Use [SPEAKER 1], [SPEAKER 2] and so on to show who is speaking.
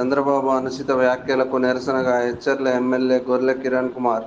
[SPEAKER 1] చంద్రబాబు అనుచిత వ్యాఖ్యలకు నిరసనగా హెచ్చర్ల ఎమ్మెల్యే గొర్రె కిరణ్ కుమార్.